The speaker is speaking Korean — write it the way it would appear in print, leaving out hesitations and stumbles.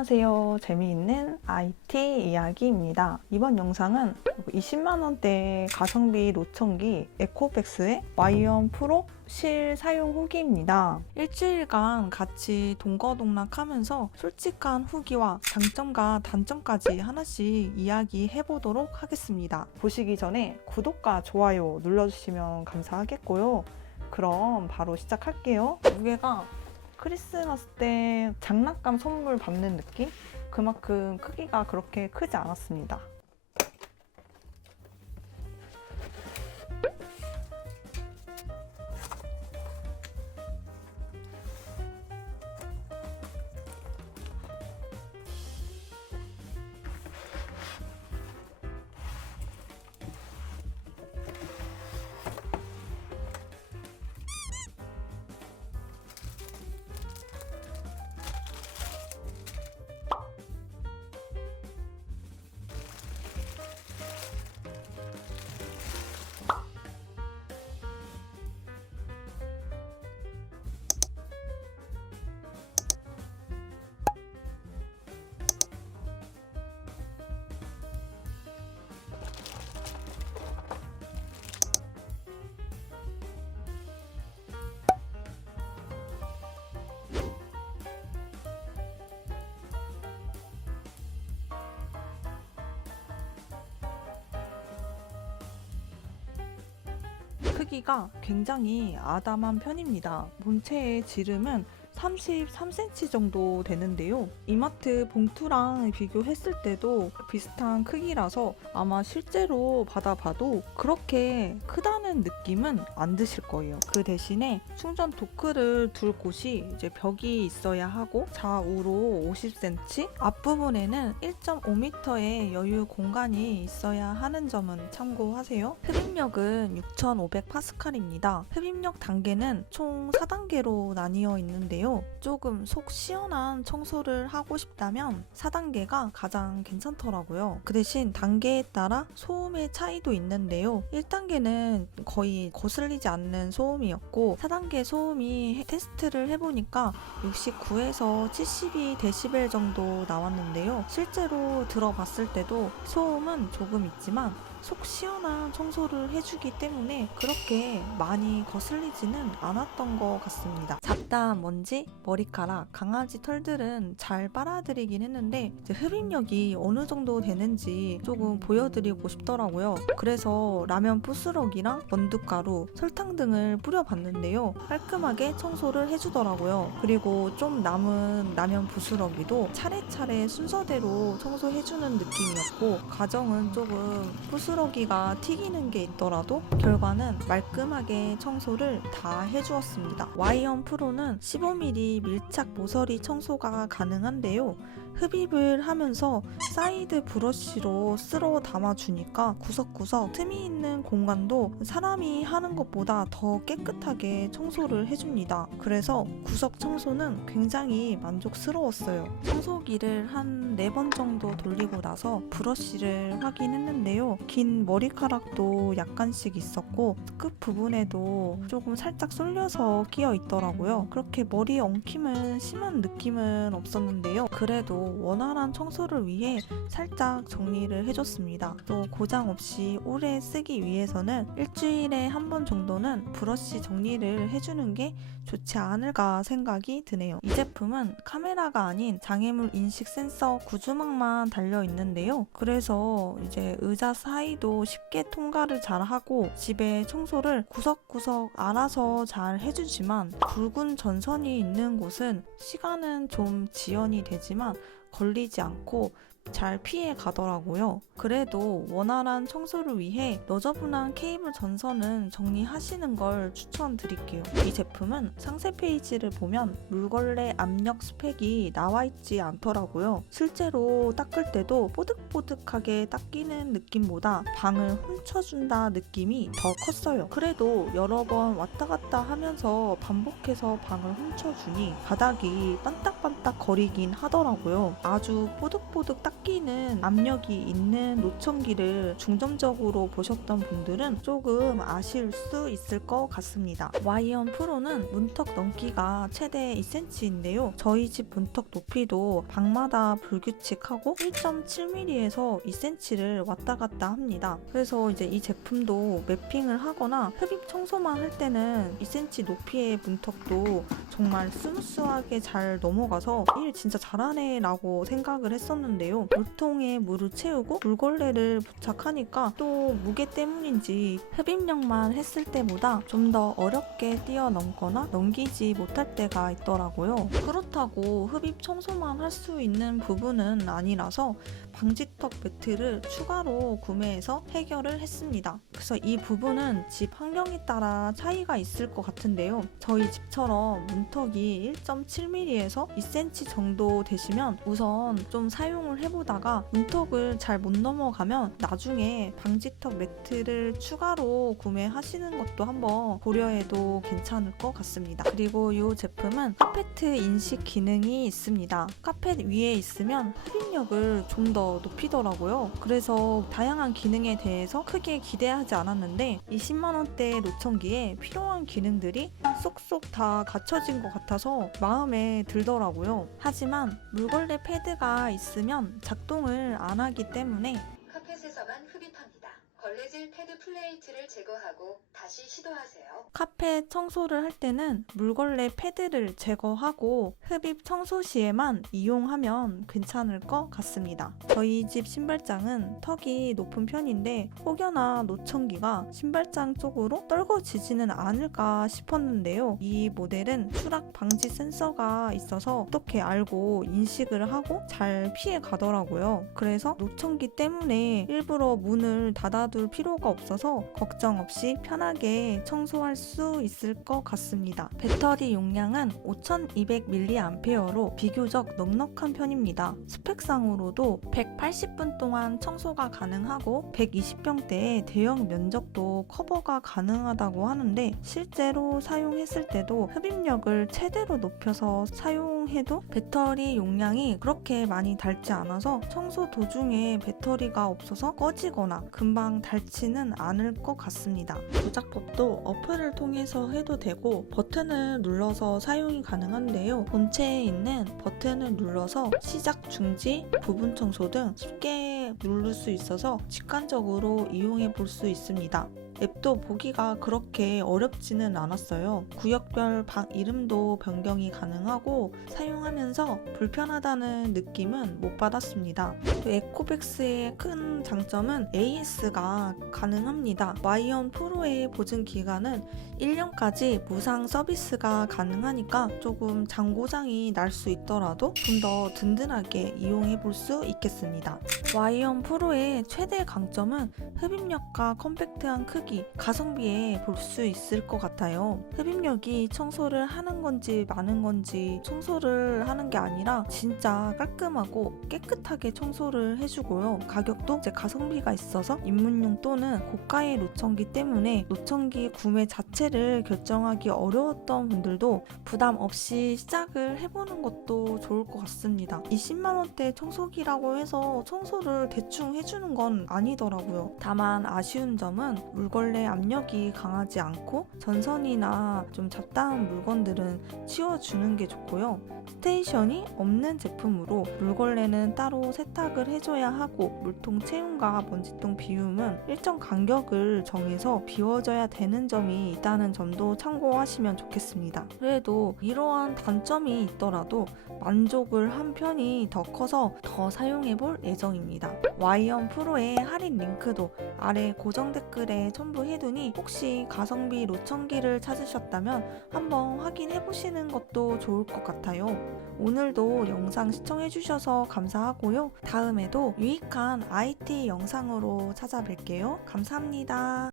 안녕하세요. 재미있는 IT 이야기입니다. 이번 영상은 20만원대 가성비 노천기 에코백스의 Y1 프로 실사용 후기입니다. 일주일간 같이 동거동락하면서 솔직한 후기와 장점과 단점까지 하나씩 이야기해보도록 하겠습니다. 보시기 전에 구독과 좋아요 눌러주시면 감사하겠고요. 그럼 바로 시작할게요. 무게가 크리스마스 때 장난감 선물 받는 느낌? 그만큼 크기가 그렇게 크지 않았습니다. 크기가 굉장히 아담한 편입니다. 본체의 지름은 33cm 정도 되는데요. 이마트 봉투랑 비교했을 때도 비슷한 크기라서 아마 실제로 받아봐도 그렇게 크다는 느낌은 안 드실 거예요. 그 대신에 충전 도크를 둘 곳이 이제 벽이 있어야 하고 좌우로 50cm, 앞부분에는 1.5m의 여유 공간이 있어야 하는 점은 참고하세요. 흡입력은 6500파스칼입니다. 흡입력 단계는 총 4단계로 나뉘어 있는데요. 조금 속 시원한 청소를 하고 싶다면 4단계가 가장 괜찮더라고요. 그 대신 단계에 따라 소음의 차이도 있는데요. 1단계는 거의 거슬리지 않는 소음이었고 4단계 소음이 테스트를 해보니까 69에서 72dB 정도 나왔는데요. 실제로 들어봤을 때도 소음은 조금 있지만 속 시원한 청소를 해주기 때문에 그렇게 많이 거슬리지는 않았던 것 같습니다. 잡다한 먼지, 머리카락, 강아지 털들은 잘 빨아들이긴 했는데 이제 흡입력이 어느 정도 되는지 조금 보여드리고 싶더라고요. 그래서 라면 부스러기랑 원두가루, 설탕 등을 뿌려봤는데요. 깔끔하게 청소를 해주더라고요. 그리고 좀 남은 라면 부스러기도 차례차례 순서대로 청소해주는 느낌이었고 과정은 조금 부스러기가 튀기는 게 있더라도 결과는 말끔하게 청소를 다 해주었습니다. Y1 프로는 15mm 밀착 모서리 청소가 가능한데요. 흡입을 하면서 사이드 브러쉬로 쓸어 담아주니까 구석구석 틈이 있는 공간도 사람이 하는 것보다 더 깨끗하게 청소를 해줍니다. 그래서 구석 청소는 굉장히 만족스러웠어요. 청소기를 한 4번 정도 돌리고 나서 브러쉬를 확인했는데요. 긴 머리카락도 약간씩 있었고 끝 부분에도 조금 살짝 쏠려서 끼어 있더라고요. 그렇게 머리 엉킴은 심한 느낌은 없었는데요. 그래도 원활한 청소를 위해 살짝 정리를 해줬습니다. 또 고장 없이 오래 쓰기 위해서는 일주일에 한 번 정도는 브러쉬 정리를 해주는 게 좋지 않을까 생각이 드네요. 이 제품은 카메라가 아닌 장애물 인식 센서 구조망만 달려 있는데요. 그래서 이제 의자 사이도 쉽게 통과를 잘 하고 집에 청소를 구석구석 알아서 잘 해주지만 굵은 전선이 있는 곳은 시간은 좀 지연이 되지만 걸리지 않고 잘 피해 가더라고요. 그래도 원활한 청소를 위해 너저분한 케이블 전선은 정리하시는 걸 추천드릴게요. 이 제품은 상세 페이지를 보면 물걸레 압력 스펙이 나와 있지 않더라고요. 실제로 닦을 때도 뽀득뽀득하게 닦이는 느낌보다 방을 훔쳐준다 느낌이 더 컸어요. 그래도 여러 번 왔다 갔다 하면서 반복해서 방을 훔쳐주니 바닥이 반딱반딱 거리긴 하더라고요. 아주 뽀득뽀득 닦이는 압력이 있는 노천기를 중점적으로 보셨던 분들은 조금 아쉬울 수 있을 것 같습니다. 와이언 프로는 문턱 넘기가 최대 2cm인데요. 저희 집 문턱 높이도 방마다 불규칙하고 1.7mm에서 2cm를 왔다 갔다 합니다. 그래서 이제 이 제품도 매핑을 하거나 흡입 청소만 할 때는 2cm 높이의 문턱도 정말 스무스하게 잘 넘어가서 일 진짜 잘하네 라고 생각을 했었는데요. 물통에 물을 채우고 물걸레를 부착하니까 또 무게 때문인지 흡입력만 했을 때보다 좀 더 어렵게 뛰어넘거나 넘기지 못할 때가 있더라고요. 그렇다고 흡입 청소만 할 수 있는 부분은 아니라서 방지턱 매트를 추가로 구매해서 해결을 했습니다. 그래서 이 부분은 집 환경에 따라 차이가 있을 것 같은데요. 저희 집처럼 문턱이 1.7mm에서 2cm 정도 되시면 우선 좀 사용을 해보다가 문턱을 잘 못 넘어가면 나중에 방지턱 매트를 추가로 구매하시는 것도 한번 고려해도 괜찮을 것 같습니다. 그리고 이 제품은 카페트 인식 기능이 있습니다. 카펫 위에 있으면 흡입력을 좀 더 높이더라고요. 그래서 다양한 기능에 대해서 크게 기대하지 않았는데 이 10만원대 노천기에 필요한 기능들이 쏙쏙 다 갖춰진 것 같아서 마음에 들더라고요. 하지만 물걸레 패드가 있으면 작동을 안 하기 때문에 카펫에서만 흡입합니다. 걸레질 패드 플레이트를 제거하고 다시 시도하세요. 카펫 청소를 할 때는 물걸레 패드를 제거하고 흡입 청소 시에만 이용하면 괜찮을 것 같습니다. 저희 집 신발장은 턱이 높은 편인데 혹여나 노천기가 신발장 쪽으로 떨궈지지는 않을까 싶었는데요. 이 모델은 추락 방지 센서가 있어서 어떻게 알고 인식을 하고 잘 피해 가더라고요. 그래서 노천기 때문에 일부러 문을 닫아둘 필요가 없어서 걱정 없이 편하게 청소할 수 있을 것 같습니다. 배터리 용량은 5200mAh로 비교적 넉넉한 편입니다. 스펙상으로도 180분 동안 청소가 가능하고 120평대의 대형 면적도 커버가 가능하다고 하는데 실제로 사용했을 때도 흡입력을 최대로 높여서 사용해도 배터리 용량이 그렇게 많이 닳지 않아서 청소 도중에 배터리가 없어서 꺼지거나 금방 닳지는 않을 것 같습니다. 조작법도 어플을 통해서 해도 되고 버튼을 눌러서 사용이 가능한데요. 본체에 있는 버튼을 눌러서 시작, 중지, 부분 청소 등 쉽게 누를 수 있어서 직관적으로 이용해 볼 수 있습니다. 앱도 보기가 그렇게 어렵지는 않았어요. 구역별 방 이름도 변경이 가능하고 사용하면서 불편하다는 느낌은 못 받았습니다. 또 에코백스의 큰 장점은 AS가 가능합니다. 와이언 프로의 보증 기간은 1년까지 무상 서비스가 가능하니까 조금 장고장이 날 수 있더라도 좀 더 든든하게 이용해 볼 수 있겠습니다. 와이언 프로의 최대 강점은 흡입력과 컴팩트한 크기, 가성비에 볼 수 있을 것 같아요. 흡입력이 청소를 하는 건지 마는 건지 청소를 하는 게 아니라 진짜 깔끔하고 깨끗하게 청소를 해주고요. 가격도 이제 가성비가 있어서 입문용 또는 고가의 노천기 때문에 노천기 구매 자체를 결정하기 어려웠던 분들도 부담 없이 시작을 해보는 것도 좋을 것 같습니다. 20만원대 청소기라고 해서 청소를 대충 해주는 건 아니더라고요. 다만 아쉬운 점은 물걸레 압력이 강하지 않고 전선이나 좀 잡다한 물건들은 치워주는 게 좋고요. 스테이션이 없는 제품으로 물걸레는 따로 세탁을 해줘야 하고 물통 채움과 먼지통 비움은 일정 간격을 정해서 비워줘야 되는 점이 있다는 점도 참고하시면 좋겠습니다. 그래도 이러한 단점이 있더라도 만족을 한 편이 더 커서 더 사용해볼 예정입니다. 와이언 프로의 할인 링크도 아래 고정 댓글에 첨부해두니 혹시 가성비 노천기를 찾으셨다면 한번 확인해보시는 것도 좋을 것 같아요. 오늘도 영상 시청해주셔서 감사하고요. 다음에도 유익한 IT 영상으로 찾아뵐게요. 감사합니다.